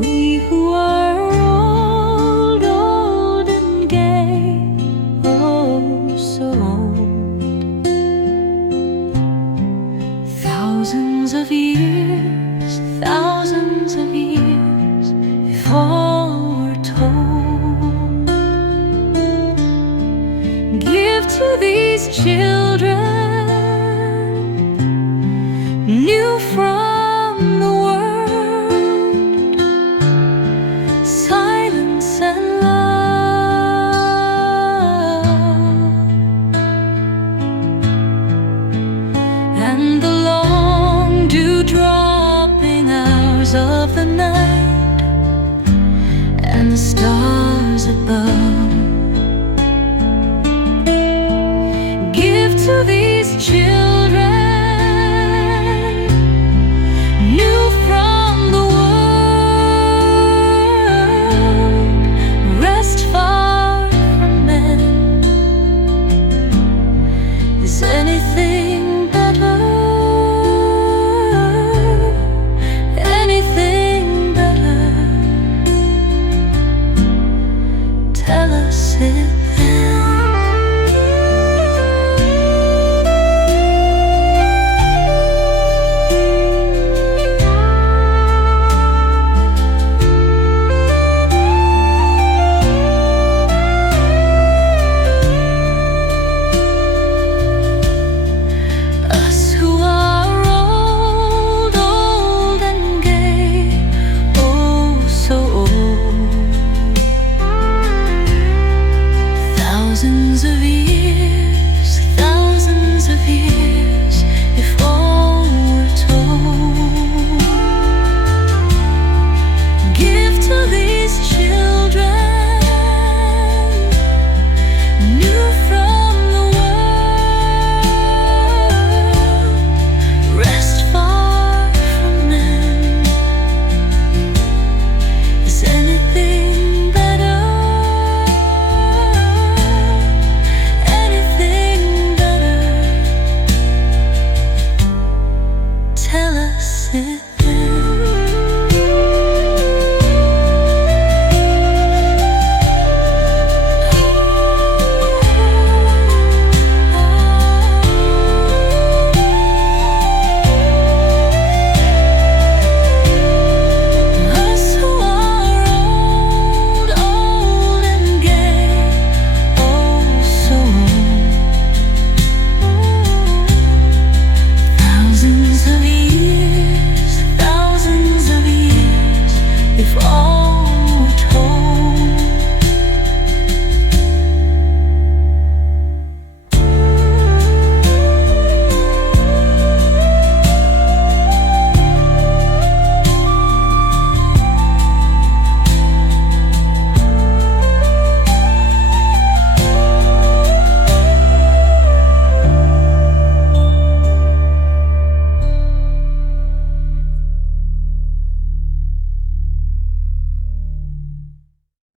We who are old, old and gay, oh so old, thousands of years if all were told, give to these children new from the world, silence and love, and the long dew-dropping hours of the night, and the stars above, give to the